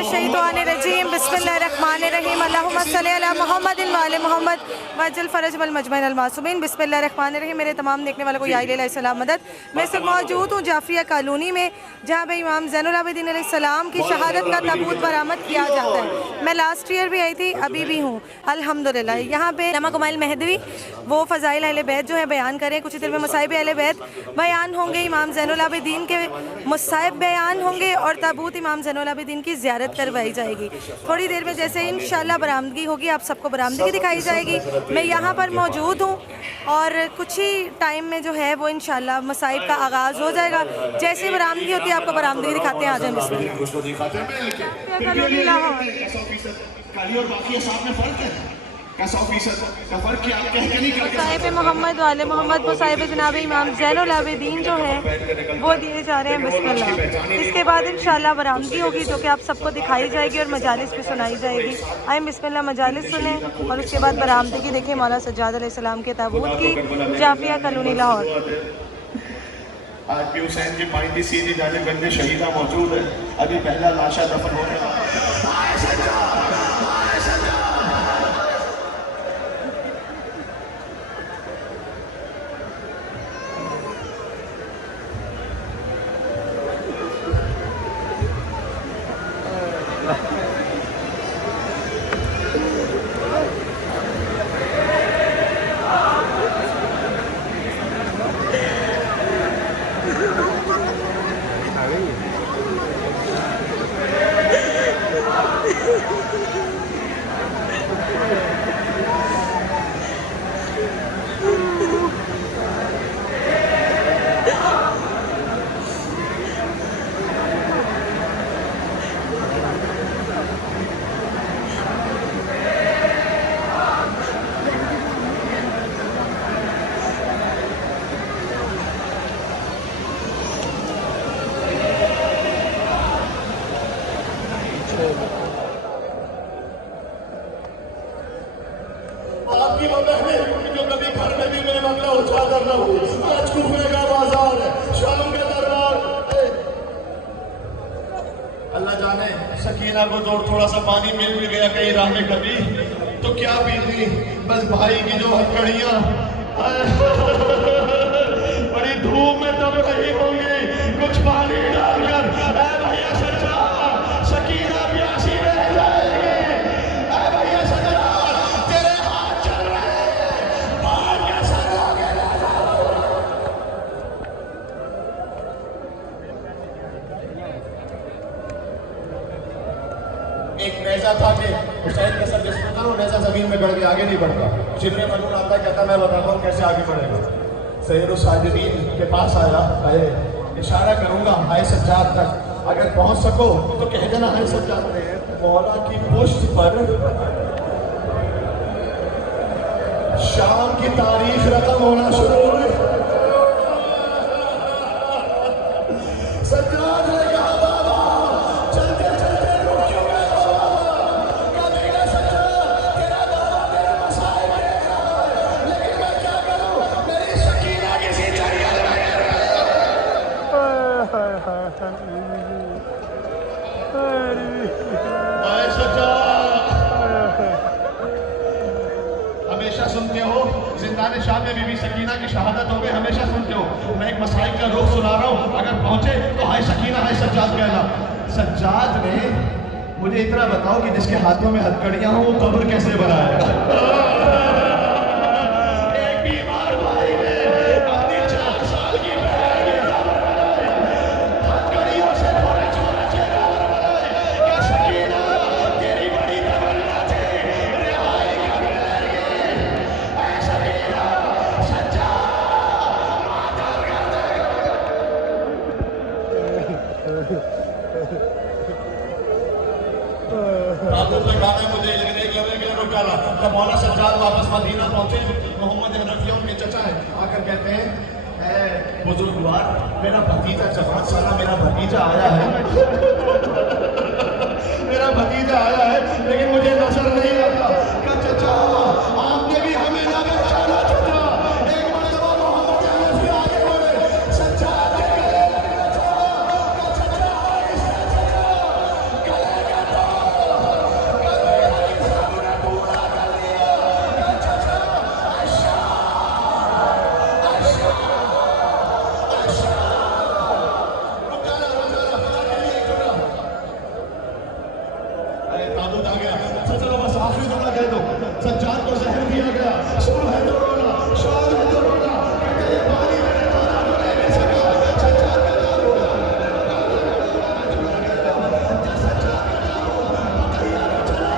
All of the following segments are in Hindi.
मिनशैतानिर्रजीम बिस्मिल्लाहिर्रहमानिर्रहीम अल्लाहुम्मा सल्ली अला मुहम्मदिन व आले मुहम्मद वजल फरज वल मजमैन अल मासूमीन बिस्मिल्लाहिर्रहमानिर्रहीम। मेरे तमाम देखने वालों को या अलैहिस्सलाम मदद। मैं सब मौजूद हूँ जाफिया कॉलोनी में, जहाँ पे इमाम ज़ैनुल आबिदीन अलैहिस्सलाम की शहादत का ताबूत बरामद किया जाता है। मैं लास्ट ईयर भी आई थी, अभी भी हूँ अल्हम्दुलिल्लाह। यहाँ पे नमा कुमाइल मेहदवी वो फ़ज़ाइल अहले बैत जो है बयान करें। कुछ देर में मसाइब अहले बैत बयान होंगे, इमाम ज़ैनुल आबिदीन के मुसाइब बयान होंगे और ताबूत इमाम ज़ैनुल आबिदीन की ज़ियारत करवाई जाएगी। थोड़ी देर में जैसे इंशाल्लाह बरामदगी होगी, आप सबको बरामदगी दिखाई जाएगी। मैं यहाँ पर मौजूद हूँ और कुछ ही टाइम में जो है वो इंशाल्लाह मसाइब का आगाज़ हो जाएगा। जैसे बरामदगी होती है आपको बरामदगी दिखाते हैं। आ जाए मुसाहिब मोहम्मद वाले मोहम्मद मुसाहिब जनाब इमाम ज़ैनुल आबिदीन जो है वो दिए जा रहे हैं बिस्मिल्लाह। इसके बाद इंशाल्लाह बरामदगी होगी जो कि आप सबको दिखाई जाएगी और मजालिस भी सुनाई जाएगी। आए बिस्मिल्लाह मजालिस सुने और उसके बाद बरामदगी देखें मौला सज्जाद अलैहिस्सलाम के ताबूत की जाफिया कॉलोनी लाहौर। आज भी हुसैन की माई की सीधी जाने बंदे शहीदा मौजूद है। अभी पहला लाशा दफन हो रहा है। आपकी वो बहनें जो कभी घर में भी मेरे मगला उजागर न हुई, आज कुफे का बाजार है, शाम के दरबार। अल्लाह जाने सकीना को तो थोड़ा सा पानी मिल भी गया कहीं राह में कभी तो क्या पीती। बस भाई की जो हथकड़ियां बड़ी धूप में दब रही होंगी, कुछ पानी डालकर भैया सच्चा सकीना प्यासी रह जाएगी। भैया सच्चा तेरे हाथ चल रहे हैं, बाहर का सर आगे ला जाओ। एक नेजा था कि हुसैन के सर जिसमें था वो नेजा जमीन में गड़ के आगे नहीं बढ़ता। जिब्रील मजनून आता है, कहता मैं बताता हूँ कैसे आगे बढ़ेगा। सैयद साजिदीन के पास आया, इशारा करूंगा हाय सज्जाद तक, अगर पहुंच सको तो कह देना हाय सज्जाद। मौला की पुश्त पर शाम की तारीख रकम होना शुरू हुई। सज्जाद ने कहा बाबा चलते चलते रुक क्यों गए हो बाबा? कभी सच्चा तेरा बाबा मेरे मसाइब देख रहा है, लेकिन मैं क्या करूं, मेरी सकीना किसी जंगल में हमेशा सुनते हो जिंदान शाह में बीबी सकीना की शहादत हो गई, हमेशा सुनते हो। मैं एक मसाइल का रुख सुना रहा हूँ, अगर पहुंचे तो हाय सकीना हाय सज्जाद कहना। सज्जाद ने मुझे इतना बताओ कि जिसके हाथों में हथकड़ियां हो वो कब्र कैसे बनाया? मुझे एक लम्हे के लिए रुक डाला। जब मौला सज्जाद वापस मदीना पहुंचे, मोहम्मद रफिया उनके चचा है, आकर कहते हैं बुजुर्गवार मेरा भतीजा जवान साला मेरा भतीजा आया है मेरा भतीजा आया है, लेकिन मुझे नजर नहीं आता। क्या चचा आपने भी हमें ना पहचाना? चचा एक मरतबा मोहम्मद रफिया आगे बढ़े, सज्जाद के गले लगना चाहा। चचा अरे ताबूत आ गया। अच्छा चलो बस आखिरी जुमला कह दो। सज्जाद को जहर दिया गया, शुरू है तो रोना, शौर है तो रोना, कहते ये पानी मैंने तोड़ा तो रह नहीं सका, सज्जाद का नाम बोला। सज्जाद का नाम बोला, पकड़िया को चला।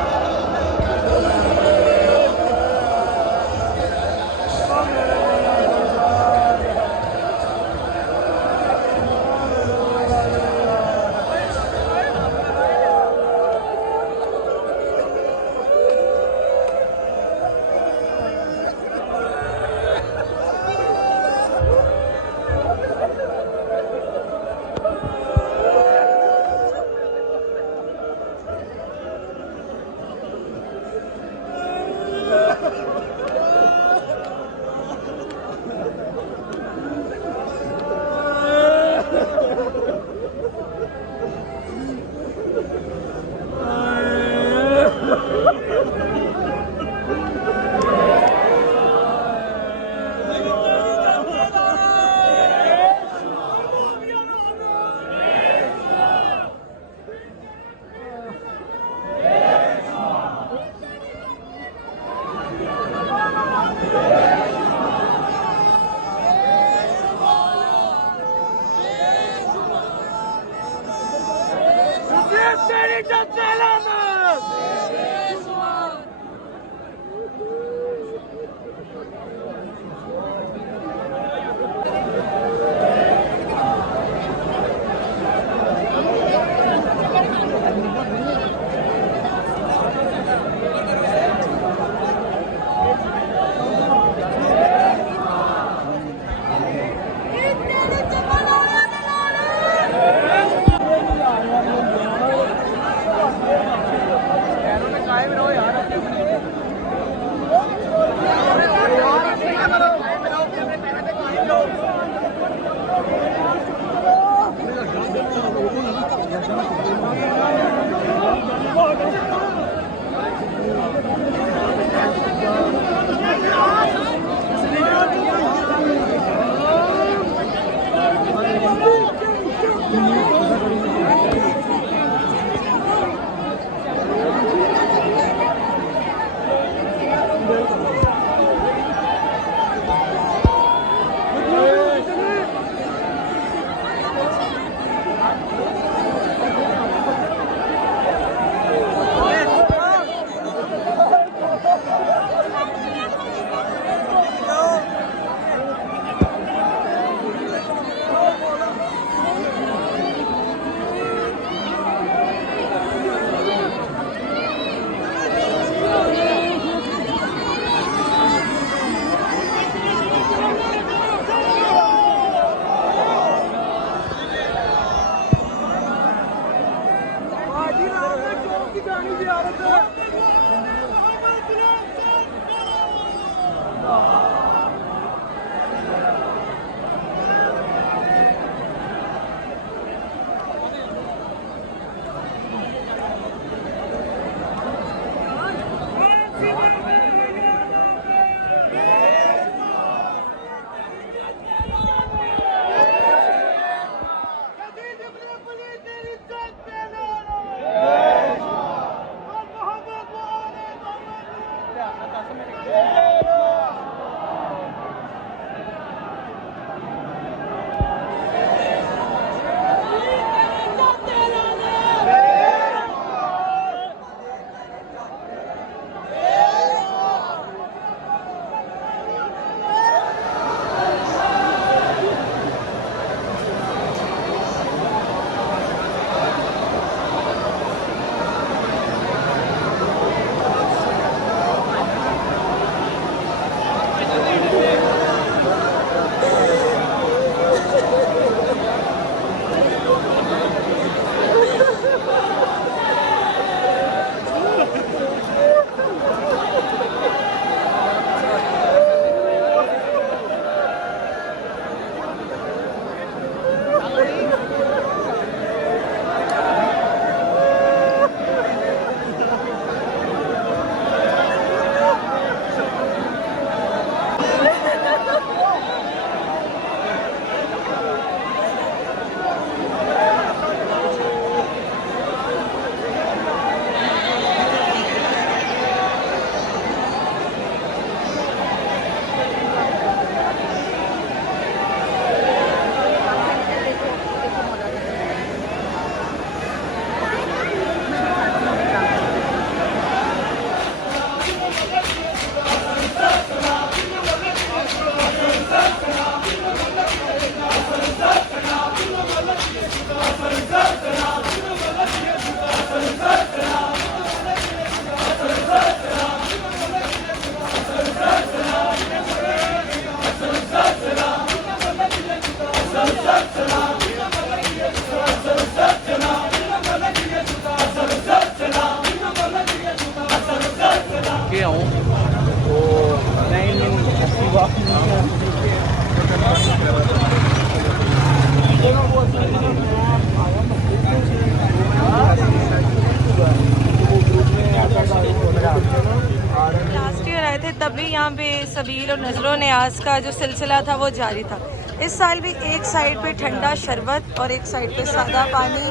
लास्ट ईयर आए थे तब भी यहाँ पे सबील और नजरों न्याज का जो सिलसिला था वो जारी था। इस साल भी एक साइड पे ठंडा शरबत और एक साइड पे सादा पानी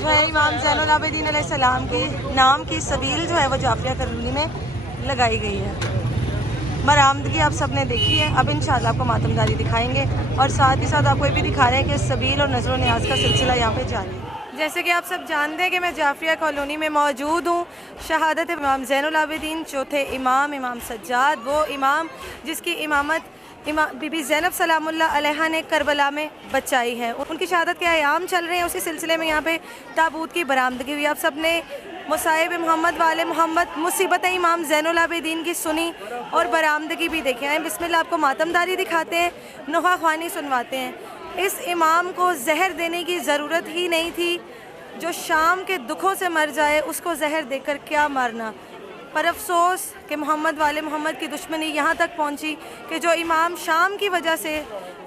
जो है इमाम ज़ैनुल आबिदीन अलैहिस्सलाम की नाम की सबील जो है वो जाफिया कॉलोनी में लगाई गई है। बरामदगी आप सब ने देखी है। अब इंशाल्लाह आपको मातमदारी दिखाएंगे और साथ ही साथ आपको ये भी दिखा रहे हैं कि सबील और नजरों न्याज का सिलसिला यहाँ पे जारी है। जैसे कि आप सब जानते हैं कि मैं जाफिया कॉलोनी में मौजूद हूँ। शहादत इमाम ज़ैनुल आबिदीन चौथे इमाम इमाम सज्जाद, वो इमाम जिसकी इमामत बीबी ज़ैनब सलामुल्लाह अलैहा ने करबला में बचाई है। उनकी शहादत के अयाम चल रहे हैं, उसी सिलसिले में यहाँ पे ताबूत की बरामदगी हुई। आप सब ने मुसाइब मोहम्मद वाले मोहम्मद मुसीबत इमाम ज़ैनुल आबिदीन की सुनी और बरामदगी भी देखे हैं। बिस्मिल्लाह आपको मातमदारी दिखाते हैं, नुहा ख्वानी सुनवाते हैं। इस इमाम को जहर देने की ज़रूरत ही नहीं थी। जो शाम के दुखों से मर जाए उसको जहर देकर क्या मारना। पर अफसोस कि मोहम्मद वाले मोहम्मद की दुश्मनी यहाँ तक पहुँची कि जो इमाम शाम की वजह से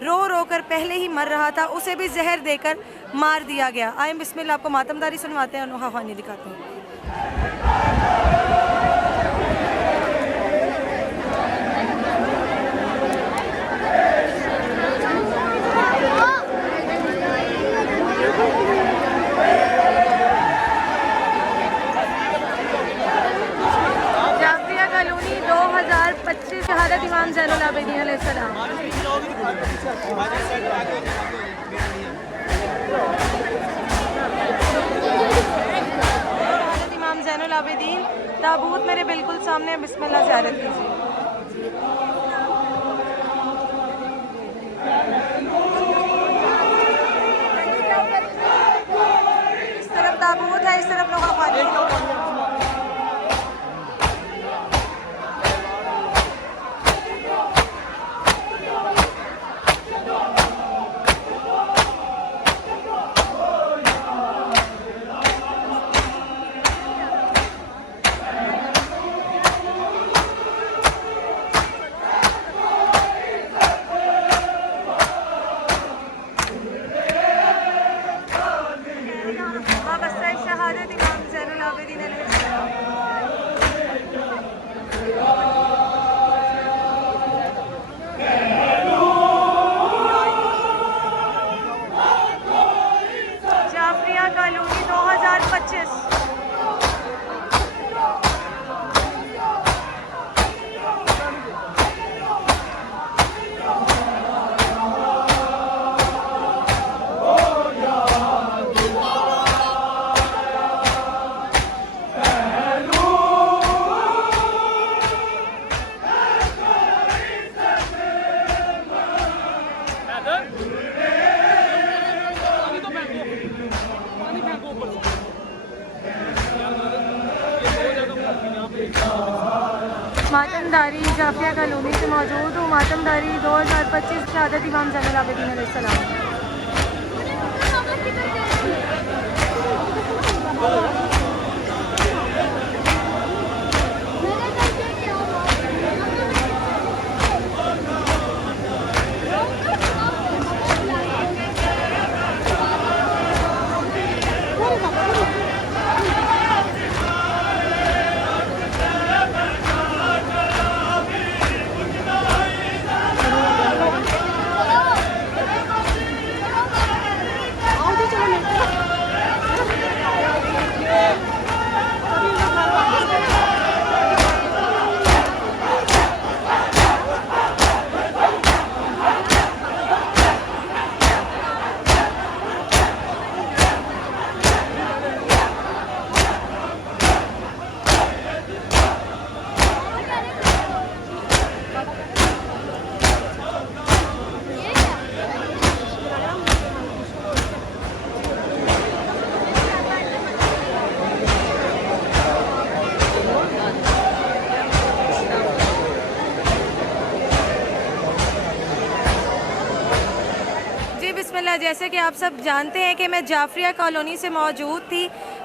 रो रो कर पहले ही मर रहा था उसे भी जहर देकर मार दिया गया। आए बिस्मिल्लाह आपको मातमदारी सुनवाते हैं और नुहा ख्वानी दिखाते हैं। शहादत इमाम ज़ैनुल आबिदीन अलैहिस्सलाम। शहादत इमाम ज़ैनुल आबिदीन ताबूत मेरे बिल्कुल सामने। बिस्मिल्लाह ज़ियारत कीजिए। इस तरफ ताबूत है, इस तरफ लोहा पानी। शहादत इमाम ज़ैनुल आबिदीन अलैहिस्सलाम। जाफिया कॉलोनी 2025। मातमदारी जाफिया कॉलोनी से मौजूद हूँ। मातमदारी 2025 शहादत इमाम ज़ैनुल आबिदीन अलैहिस्सलाम। बिस्मिल्लाह। जैसे कि आप सब जानते हैं कि मैं जाफरिया कॉलोनी से मौजूद थी।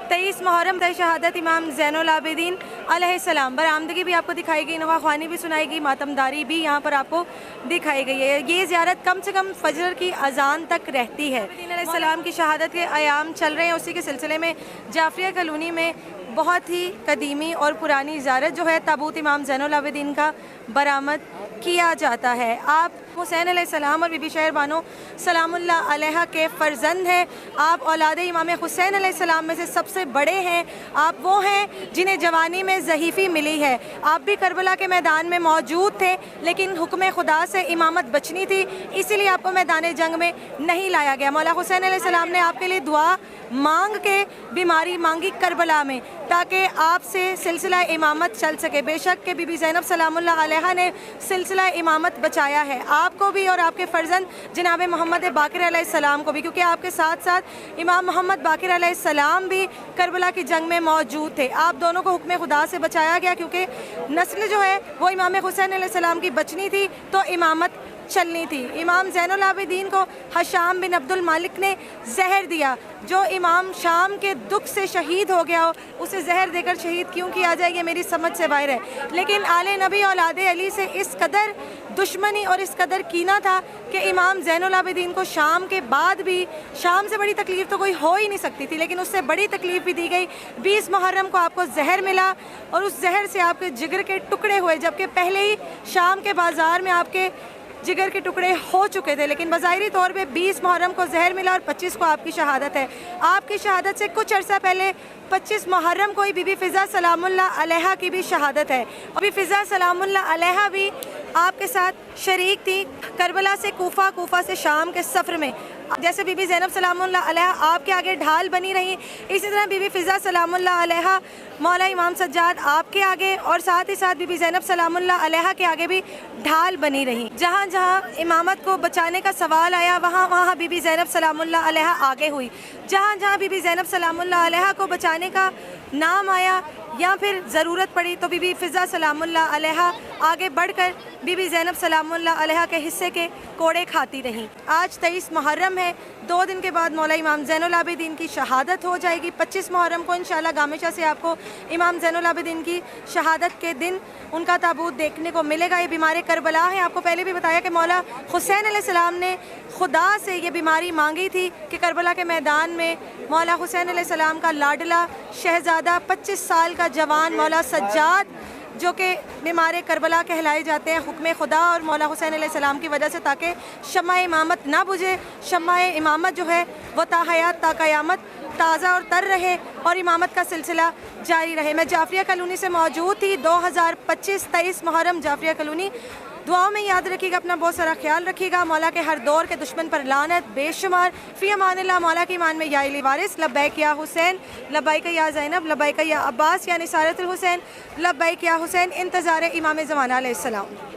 23 मुहर्रम शहादत इमाम ज़ैनुल आबिदीन अलैहिस्सलाम। बरामदगी भी आपको दिखाई गई, नवा ख्वानी भी सुनाई गई, मातमदारी भी यहाँ पर आपको दिखाई गई है। ये ज़ियारत कम से कम फजर की अजान तक रहती है। अलैहिस्सलाम की शहादत के अयाम चल रहे हैं, उसी के सिलसिले में जाफरिया कॉलोनी में बहुत ही कदीमी और पुरानी ज़ियारत जो है ताबूत इमाम ज़ैनुल आबिदीन का बरामद किया जाता है। आप हुसैन अलैहिस्सलाम और बीबी शहर बानो सलामुल्लाह अलैहा के फ़र्जंद हैं। आप औलाद इमाम हुसैन अलैहिस्सलाम में से सबसे बड़े हैं। आप वो हैं जिन्हें जवानी में ज़हीफ़ी मिली है। आप भी करबला के मैदान में मौजूद थे, लेकिन हुक्म खुदा से इमामत बचनी थी, इसीलिए आपको मैदान जंग में नहीं लाया गया। मौला हुसैन अलैहिस्सलाम ने आपके लिए दुआ मांग के बीमारी मांगी करबला में, ताकि आपसे सिलसिला इमामत चल सके। बेशक के बीबी ज़ैनब सलामुल्लाह अलैहा ने सिलसिला इमामत बचाया है, आपको भी और आपके फ़र्जंद जनाब मोहम्मद बाक़िर अलैहिस्सलाम को भी, क्योंकि आपके साथ साथ इमाम मोहम्मद बाक़िर अलैहिस्सलाम भी करबला की जंग में मौजूद थे। आप दोनों को हुक्म खुदा से बचाया गया, क्योंकि नस्ल जो है वो इमाम हुसैन अलैहिस्सलाम की बचनी थी, तो इमामत चलनी थी। इमाम ज़ैनुल आबिदीन को हशाम बिन अब्दुल मालिक ने जहर दिया। जो इमाम शाम के दुख से शहीद हो गया हो, उसे जहर देकर शहीद क्यों किया जाए, ये मेरी समझ से बाहर है। लेकिन आले नबी औलादे अली से इस कदर दुश्मनी और इस कदर कीना था कि इमाम ज़ैनुल आबिदीन को शाम के बाद भी, शाम से बड़ी तकलीफ़ तो कोई हो ही नहीं सकती थी, लेकिन उससे बड़ी तकलीफ़ भी दी गई। 20 मुहर्रम को आपको जहर मिला और उस जहर से आपके जिगर के टुकड़े हुए, जबकि पहले ही शाम के बाज़ार में आपके जिगर के टुकड़े हो चुके थे। लेकिन बज़ाहिरी तौर पे 20 मुहर्रम को जहर मिला और 25 को आपकी शहादत है। आपकी शहादत से कुछ अर्सा पहले 25 मुहर्रम को ही बीबी फ़िज़ा सलामुल्लाह अलैहा की भी शहादत है। और बीबी फ़िज़ा सलामुल्लाह अलैहा भी आपके साथ शरीक थी करबला से कूफा, कूफा से शाम के सफ़र में। जैसे बीबी ज़ैनब सलामुल्लाह अलैहा आपके आगे ढाल बनी रही, इसी तरह बीबी फ़िज़ा सलामुल्लाह अलैहा मौला इमाम सज्जाद आपके आगे और साथ ही साथ बीबी ज़ैनब सलामुल्लाह अलैहा के आगे भी ढाल बनी रही। जहाँ जहाँ इमामत को बचाने का सवाल आया, वहाँ वहाँ बीबी ज़ैनब सलामुल्लाह अलैहा आगे हुई। जहाँ जहाँ बीबी ज़ैनब सलामुल्लाह अलैहा को बचाने का नाम आया या फिर ज़रूरत पड़ी, तो बीबी फ़िज़ा सलामुल्लाह अलैहा आगे बढ़कर बीबी ज़ैनब सलामुल्लाह अलैहा के हिस्से के कोड़े खाती रहीं। आज 23 मुहर्रम है, 2 दिन के बाद मौला इमाम ज़ैनुल आबिदीन की शहादत हो जाएगी। 25 मुहर्रम को इंशाअल्लाह गामेशा से आपको इमाम ज़ैनुल आबिदीन की शहादत के दिन उनका ताबूत देखने को मिलेगा। ये बीमारी करबला है। आपको पहले भी बताया कि मौला हुसैन अलैहिस्सलाम ने खुदा से ये बीमारी मांगी थी कि करबला के मैदान में मौला हुसैन अलैहिस्सलाम का लाडला शहज़ादा 25 साल का जवान मौला सज्जाद, जो कि बीमार करबला कहलाए जाते हैं हुक्म खुदा और मौला हुसैन अलैहिस्सलाम की वजह से, ताकि शम्मा इमामत ना बुझे। शम्मा इमामत जो है वह ताहयात ता क़यामत ताज़ा और तर रहे और इमामत का सिलसिला जारी रहे। मैं जाफरिया कॉलोनी से मौजूद थी। 2025 23 मुहर्रम जाफरिया कॉलोनी। दुआओं में याद रखिएगा, अपना बहुत सारा ख्याल रखिएगा। मौला के हर दौर के दुश्मन पर लानत बेशुमार। फ़ी अमानिल्लाह। मौला की ईमान में या इली वारिस। लब्बैक या हुसैन, लब्बैक या ज़ैनब, लब्बैक या अब्बास या निसारतुल हुसैन, लब्बैक या हुसैन। इंतज़ार इमाम ज़माना अलैहिस्सलाम।